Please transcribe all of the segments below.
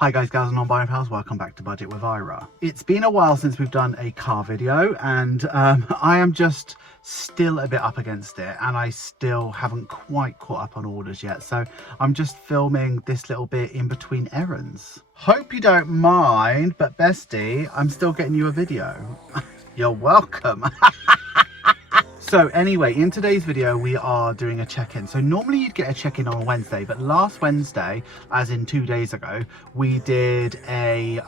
Hi guys, gals and non-binary pals, welcome back to Budget with Ira. It's been a while since we've done a car video and I am just still a bit up against it and I still haven't quite caught up on orders yet. So I'm just filming this little bit in between errands. Hope you don't mind, but bestie, I'm still getting you a video. You're welcome. So anyway, in today's video, we are doing a check-in. So normally you'd get a check-in on a Wednesday, but last Wednesday, as in 2 days ago, we did a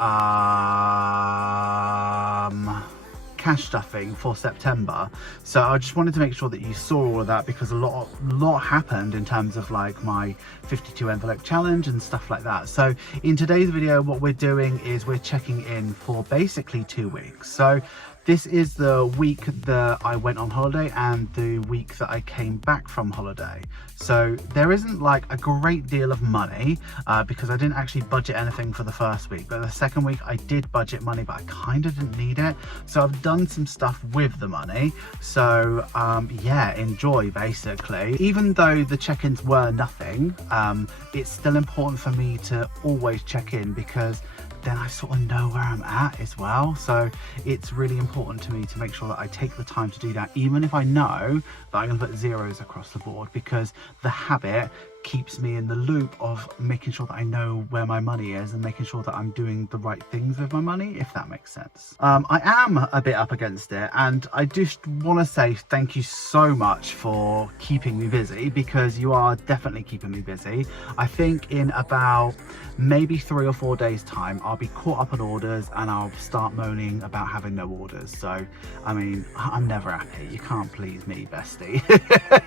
cash stuffing for September. So I just wanted to make sure that you saw all of that because a lot happened in terms of like my 52 envelope challenge and stuff like that. So in today's video, what we're doing is we're checking in for basically 2 weeks. So this is the week that I went on holiday and the week that I came back from holiday. So there isn't like a great deal of money because I didn't actually budget anything for the first week. But the second week I did budget money, but I kind of didn't need it. So I've done some stuff with the money. So yeah, enjoy basically. Even though the check-ins were nothing, it's still important for me to always check in because then I sort of know where I'm at as well. So it's really important to me to make sure that I take the time to do that, even if I know that I'm gonna put zeros across the board, because the habit keeps me in the loop of making sure that I know where my money is and making sure that I'm doing the right things with my money, if that makes sense. I am a bit up against it and I just want to say thank you so much for keeping me busy, because you are definitely keeping me busy. I think in about maybe 3 or 4 days time I'll be caught up on orders and I'll start moaning about having no orders. So I mean, I'm never happy. You can't please me, bestie.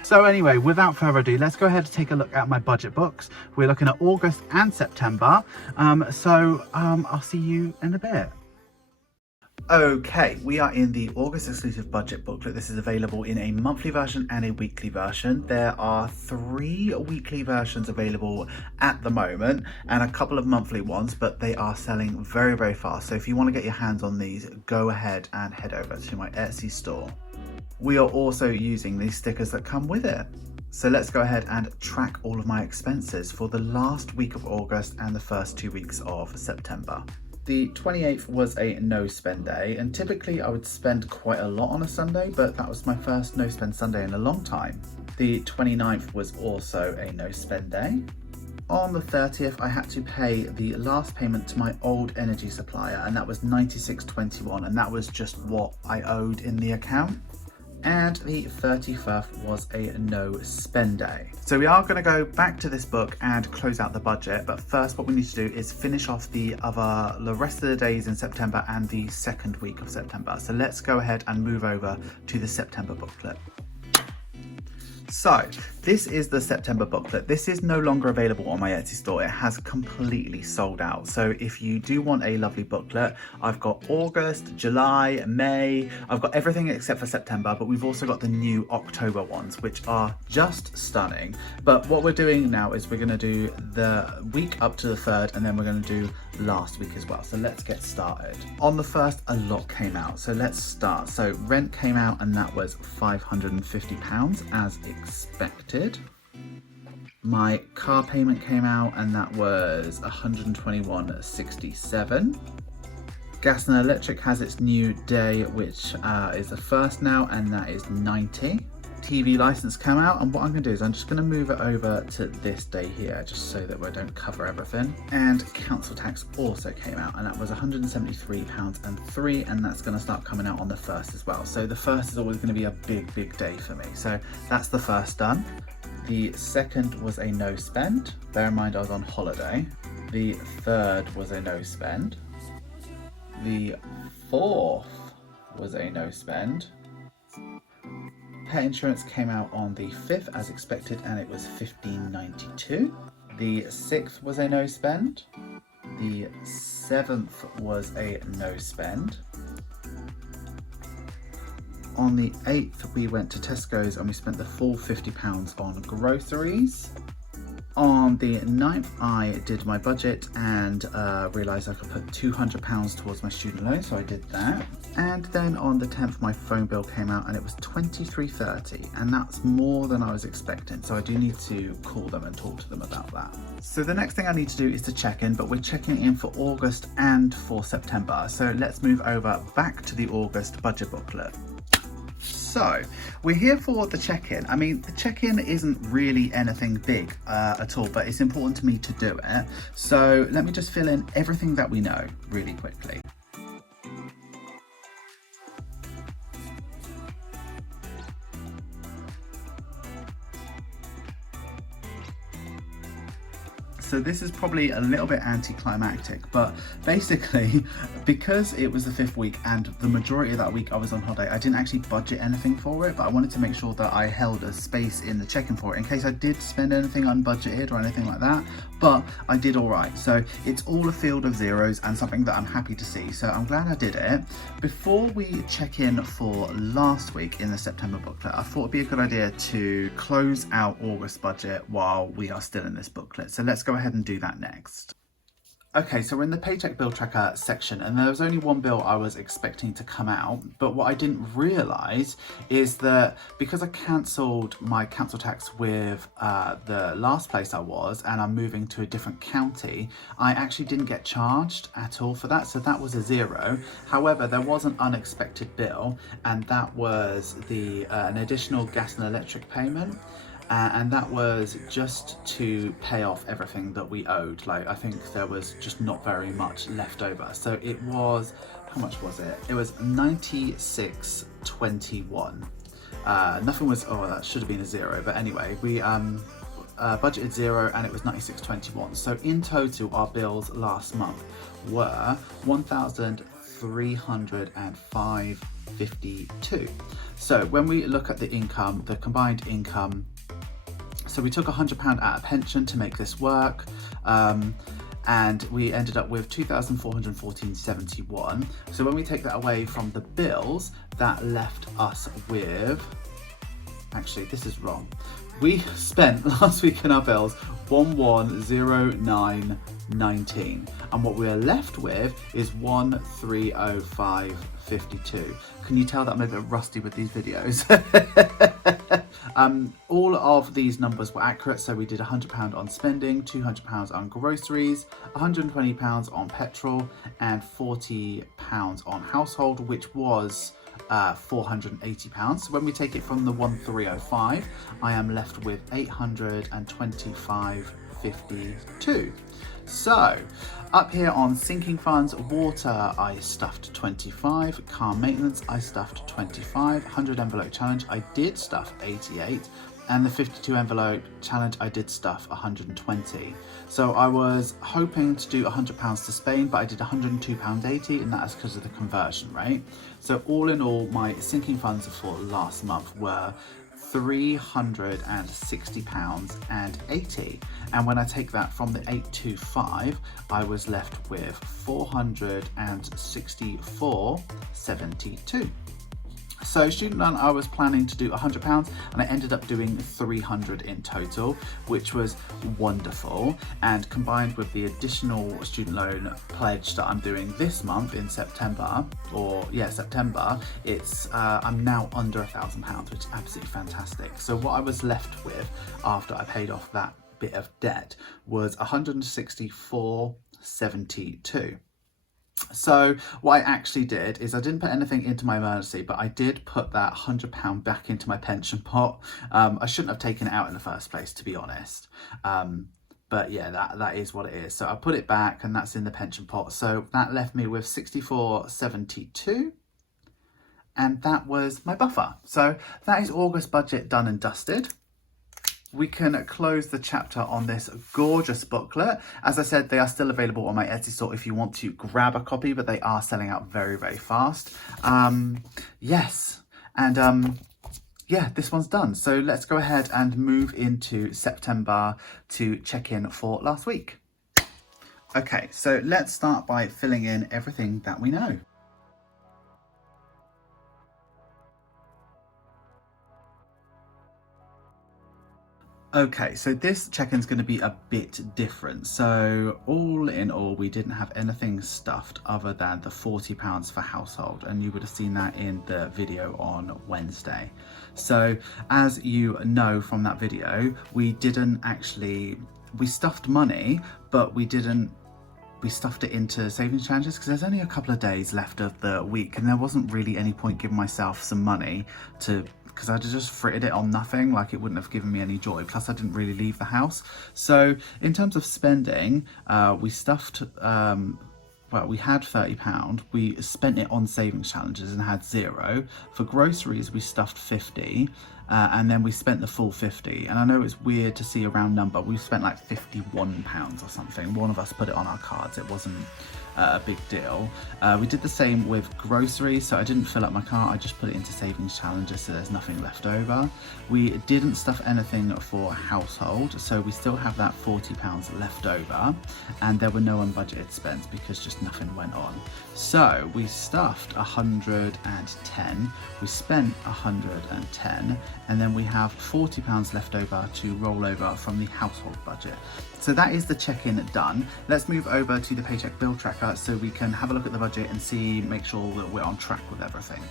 So anyway, without further ado, let's go ahead and take a look at my budget books. We're looking at August and September. I'll see you in a bit. Okay, we are in the August exclusive budget booklet. This is available in a monthly version and a weekly version. There are 3 weekly versions available at the moment and a couple of monthly ones, but they are selling very, very fast. So if you want to get your hands on these, go ahead and head over to my Etsy store. We are also using these stickers that come with it. So let's go ahead and track all of my expenses for the last week of August and the first 2 weeks of September. The 28th was a no spend day, and typically I would spend quite a lot on a Sunday, but that was my first no spend Sunday in a long time. The 29th was also a no spend day. On the 30th, I had to pay the last payment to my old energy supplier, and that was $96.21, and that was just what I owed in the account. And the 31st was a no spend day. So we are going to go back to this book and close out the budget, but first what we need to do is finish off the rest of the days in September and the second week of September. So let's go ahead and move over to the September booklet. So this is the September booklet. This is no longer available on my Etsy store. It has completely sold out. So if you do want a lovely booklet, I've got August, July, May. I've got everything except for September, but we've also got the new October ones, which are just stunning. But what we're doing now is we're going to do the week up to the 3rd, and then we're going to do last week as well. So let's get started. On the 1st, a lot came out. So let's start. So rent came out and that was £550 as expected. My car payment came out and that was £121.67. Gas and electric has its new day, which is the 1st now, and that is £90. TV license came out, and what I'm going to do is I'm just going to move it over to this day here just so that we don't cover everything. And council tax also came out, and that was £173.03, and that's going to start coming out on the 1st as well. So the 1st is always going to be a big day for me. So that's the 1st done. The 2nd was a no spend. Bear in mind I was on holiday. The 3rd was a no spend. The 4th was a no spend. Pet insurance came out on the 5th as expected, and it was $15.92. The 6th was a no spend. The 7th was a no spend. On the 8th, we went to Tesco's and we spent the full £50 on groceries. On the 9th, I did my budget and realised I could put £200 towards my student loan, so I did that. And then on the 10th, my phone bill came out and it was £23.30, and that's more than I was expecting, so I do need to call them and talk to them about that. So the next thing I need to do is to check in, but we're checking in for August and for September. So let's move over back to the August budget booklet. So we're here for the check-in. I mean, the check-in isn't really anything big at all, but it's important to me to do it. So let me just fill in everything that we know really quickly. So this is probably a little bit anticlimactic, but basically, because it was the 5th week and the majority of that week I was on holiday, I didn't actually budget anything for it, but I wanted to make sure that I held a space in the check-in for it in case I did spend anything unbudgeted or anything like that, but I did all right. So it's all a field of zeros and something that I'm happy to see. So I'm glad I did it. Before we check in for last week in the September booklet, I thought it'd be a good idea to close out August budget while we are still in this booklet. So let's go ahead and do that next. Okay, so we're in the paycheck bill tracker section, and there was only one bill I was expecting to come out, but what I didn't realise is that because I cancelled my council tax with the last place I was, and I'm moving to a different county, I actually didn't get charged at all for that, so that was a zero. However, there was an unexpected bill, and that was an additional gas and electric payment. And that was just to pay off everything that we owed. Like, I think there was just not very much left over. So it was, how much was it? It was 96.21. Nothing was, oh, that should have been a zero. But anyway, we budgeted zero and it was 96.21. So in total, our bills last month were 1,305.52. So when we look at the income, the combined income, so we took £100 out of pension to make this work, and we ended up with 2,414.71. So when we take that away from the bills, that left us with, actually this is wrong. We spent last week in our bills 1109.19, and what we're left with is 1305.52. Can you tell that I'm a bit rusty with these videos? All of these numbers were accurate, so we did £100 on spending, £200 on groceries, £120 on petrol, and £40 on household, which was £480. So when we take it from the 1305, I am left with 825.52. So up here on sinking funds, water I stuffed 25, car maintenance I stuffed 25, 100 envelope challenge I did stuff 88, and the 52 envelope challenge I did stuff 120. So I was hoping to do £100 to Spain, but I did £102.80, and that is because of the conversion rate. So all in all, my sinking funds for last month were £360.80, and when I take that from the 825, I was left with 464.72. So student loan, I was planning to do £100 and I ended up doing 300 in total, which was wonderful. And combined with the additional student loan pledge that I'm doing this month in September, it's I'm now under £1,000, which is absolutely fantastic. So what I was left with after I paid off that bit of debt was 164.72. So what I actually did is I didn't put anything into my emergency, but I did put that £100 back into my pension pot. I shouldn't have taken it out in the first place, to be honest. But yeah, that is what it is. So I put it back and that's in the pension pot. So that left me with 64.72. And that was my buffer. So that is August budget done and dusted. We can close the chapter on this gorgeous booklet. As I said, they are still available on my Etsy store if you want to grab a copy, but they are selling out very, very fast. Yes, and yeah, this one's done. So let's go ahead and move into September to check in for last week. Okay, so let's start by filling in everything that we know. Okay, so this check-in's going to be a bit different. So all in all, we didn't have anything stuffed other than the £40 for household, and you would have seen that in the video on Wednesday. So as you know from that video, we stuffed money, but we stuffed it into savings challenges because there's only a couple of days left of the week, and there wasn't really any point giving myself some money because I'd just frittered it on nothing, like it wouldn't have given me any joy. Plus I didn't really leave the house. So in terms of spending, we stuffed, well, we had £30. We spent it on savings challenges and had £0. For groceries, we stuffed 50. And then we spent the full 50. And I know it's weird to see a round number. We spent like £51 or something. One of us put it on our cards. It wasn't a big deal. We did the same with groceries, so I didn't fill up my cart, I just put it into savings challenges so there's nothing left over. We didn't stuff anything for household, so we still have that £40 left over, and there were no unbudgeted spends because just nothing went on. So we stuffed 110, we spent 110, and then we have £40 left over to roll over from the household budget. So that is the check-in done. Let's move over to the paycheck bill tracker so we can have a look at the budget and make sure that we're on track with everything.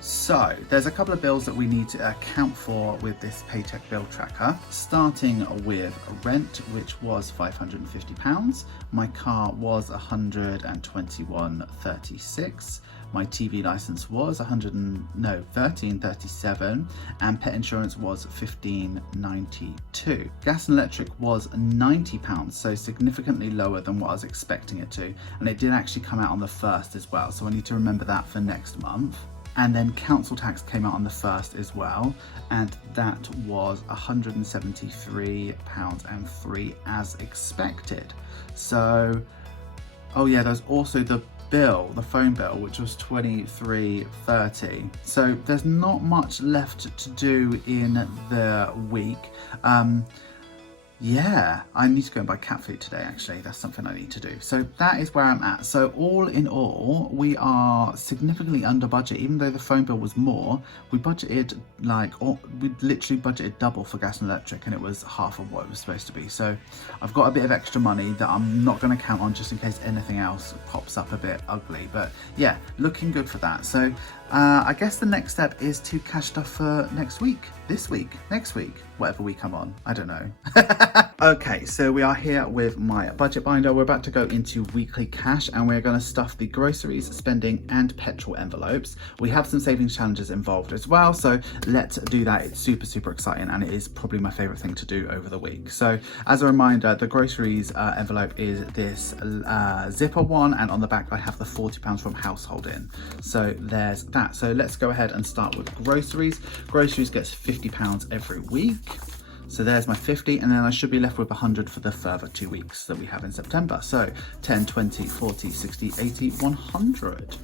So there's a couple of bills that we need to account for with this paycheck bill tracker, starting with rent, which was £550. My car was £121.36. My TV license was £13.37, and pet insurance was £15.92. Gas and electric was £90, so significantly lower than what I was expecting it to, and it did actually come out on the 1st as well, so I need to remember that for next month. And then council tax came out on the 1st as well, and that was £173.03 as expected. So, oh yeah, there's also the phone bill, which was £23.30. So there's not much left to do in the week. Yeah, I need to go and buy cat food today, actually. That's something I need to do. So that is where I'm at. So all in all, we are significantly under budget. Even though the phone bill was more, we budgeted we literally budgeted double for gas and electric, and it was half of what it was supposed to be. So I've got a bit of extra money that I'm not going to count on just in case anything else pops up a bit ugly. But yeah, looking good for that. So I guess the next step is to cash stuff for next week, this week, next week, whatever week I'm on. I don't know. Okay, so we are here with my budget binder. We're about to go into weekly cash, and we're going to stuff the groceries, spending and petrol envelopes. We have some savings challenges involved as well, so let's do that. It's super, super exciting, and it is probably my favorite thing to do over the week. So as a reminder, the groceries envelope is this zipper one, and on the back I have the £40 from household in. So there's that. So let's go ahead and start with groceries. Groceries gets £50 every week. So there's my 50, and then I should be left with 100 for the further 2 weeks that we have in September. So 10, 20, 40, 60, 80, 100.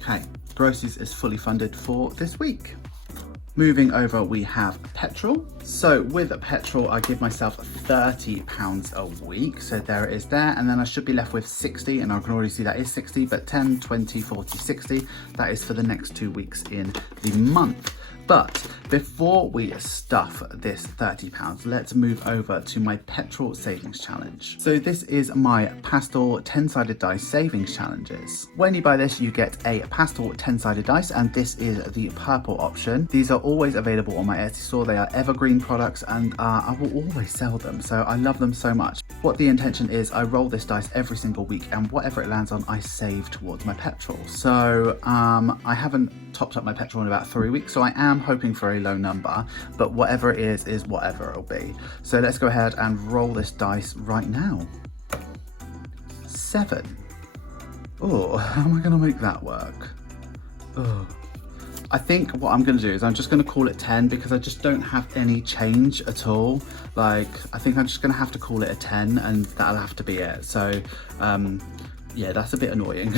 Okay, groceries is fully funded for this week. Moving over, we have petrol. So with petrol, I give myself £30 a week. So there it is there. And then I should be left with 60, and I can already see that is 60, but 10, 20, 40, 60. That is for the next 2 weeks in the month. But before we stuff this £30, let's move over to my petrol savings challenge. So this is my pastel 10-sided dice savings challenges. When you buy this, you get a pastel 10-sided dice, and this is the purple option. These are always available on my Etsy store. They are evergreen products, and I will always sell them. So I love them so much. What the intention is, I roll this dice every single week, and whatever it lands on, I save towards my petrol. So I haven't topped up my petrol in about 3 weeks, so I am hoping for a low number, but whatever it is whatever it'll be. So let's go ahead and roll this dice right now. 7. Oh, how am I going to make that work? Oh. I think what I'm going to do is I'm just going to call it 10 because I just don't have any change at all. Like, I think I'm just going to have to call it a 10, and that'll have to be it. So yeah, that's a bit annoying.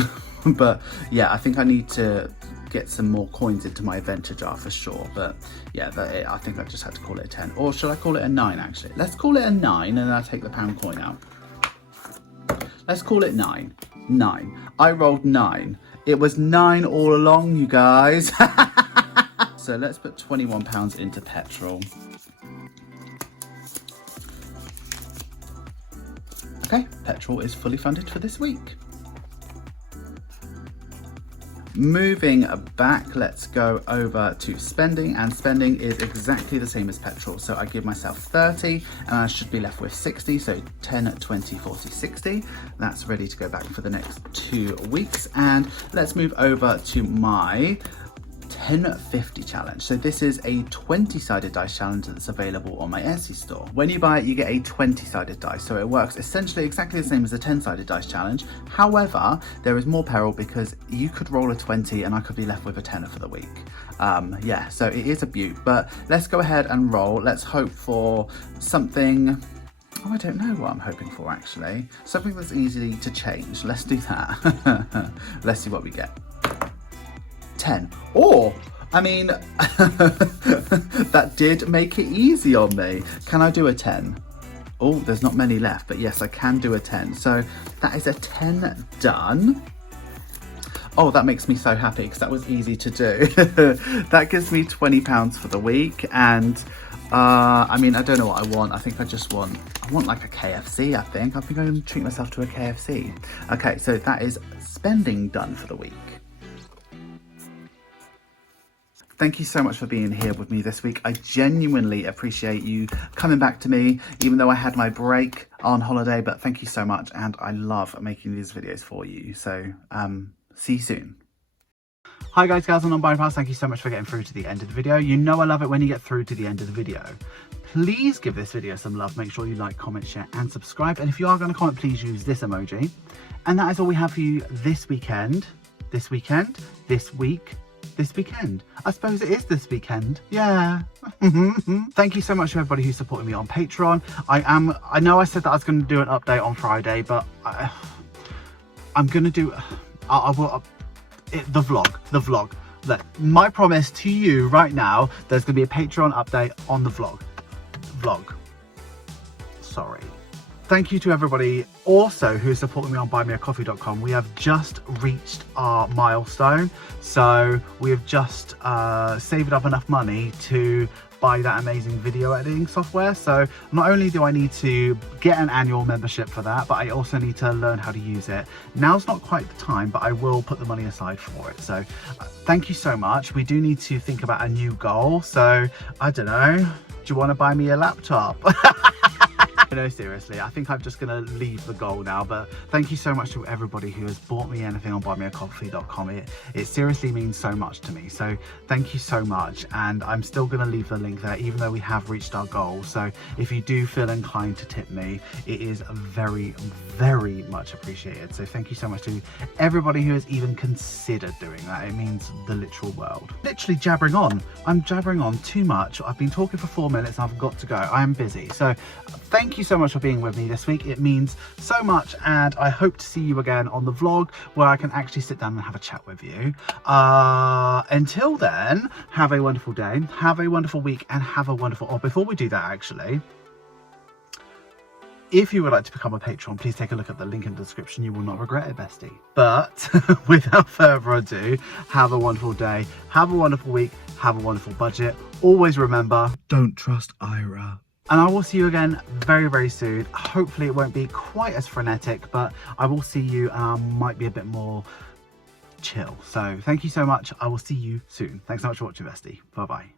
But yeah, I think I need to get some more coins into my adventure jar for sure. But yeah, I think I just had to call it a 10. Or should I call it a 9 actually? Let's call it a 9 and then I'll take the pound coin out. Let's call it 9. 9. I rolled 9. It was 9 all along, you guys. So let's put £21 into petrol. Okay, petrol is fully funded for this week. Moving back, let's go over to spending, and spending is exactly the same as petrol. So I give myself 30 and I should be left with 60. So 10, 20, 40, 60. That's ready to go back for the next 2 weeks. And let's move over to my 1050 challenge. So this is a 20-sided dice challenge that's available on my Etsy store. When you buy it, you get a 20-sided dice. So it works essentially exactly the same as a 10-sided dice challenge. However, there is more peril because you could roll a 20 and I could be left with a 10 for the week. Yeah, so it is a beaut, but let's go ahead and roll. Let's hope for something. Oh, I don't know what I'm hoping for actually. Something that's easy to change. Let's do that. Let's see what we get. 10. Or, I mean, that did make it easy on me. Can I do a 10? Oh, there's not many left, but yes, I can do a 10. So that is a 10 done. Oh, that makes me so happy because that was easy to do. That gives me £20 for the week. And I mean, I don't know what I want. I think I want like a KFC, I think. I'm going to treat myself to a KFC. Okay, so that is spending done for the week. Thank you so much for being here with me this week. I genuinely appreciate you coming back to me, even though I had my break on holiday, but thank you so much. And I love making these videos for you. So see you soon. Hi guys, gals and non-binary. Thank you so much for getting through to the end of the video. You know I love it when you get through to the end of the video. Please give this video some love. Make sure you like, comment, share and subscribe. And if you are going to comment, please use this emoji. And that is all we have for you this weekend. This weekend, this week. This weekend. I suppose it is this weekend. Yeah. Thank you so much to everybody who's supporting me on Patreon. I know I said that I was going to do an update on Friday, but I'm going to do the vlog. Look, my promise to you right now, there's going to be a Patreon update on the vlog. Sorry. Thank you to everybody also who's supporting me on buymeacoffee.com. We have just reached our milestone. So we have just saved up enough money to buy that amazing video editing software. So not only do I need to get an annual membership for that, but I also need to learn how to use it. Now's not quite the time, but I will put the money aside for it. So thank you so much. We do need to think about a new goal. So I don't know, do you want to buy me a laptop? No, seriously, I think I'm just going to leave the goal now, but thank you so much to everybody who has bought me anything on buymeacoffee.com. It seriously means so much to me, so thank you so much. And I'm still going to leave the link there even though we have reached our goal. So if you do feel inclined to tip me, it is very, very much appreciated. So thank you so much to everybody who has even considered doing that. It means the literal world. Literally jabbering on. I'm jabbering on too much. I've been talking for 4 minutes and I've got to go. I am busy. So thank you so much for being with me this week. It means so much, and I hope to see you again on the vlog where I can actually sit down and have a chat with you. Until then, have a wonderful day, have a wonderful week, and have a wonderful... Oh, before we do that, actually, if you would like to become a patron, please take a look at the link in the description. You will not regret it, bestie. But without further ado, have a wonderful day, have a wonderful week, have a wonderful budget. Always remember, don't trust Ira. And I will see you again very, very soon. Hopefully it won't be quite as frenetic, but I will see you and I might be a bit more chill. So thank you so much. I will see you soon. Thanks so much for watching, bestie. Bye-bye.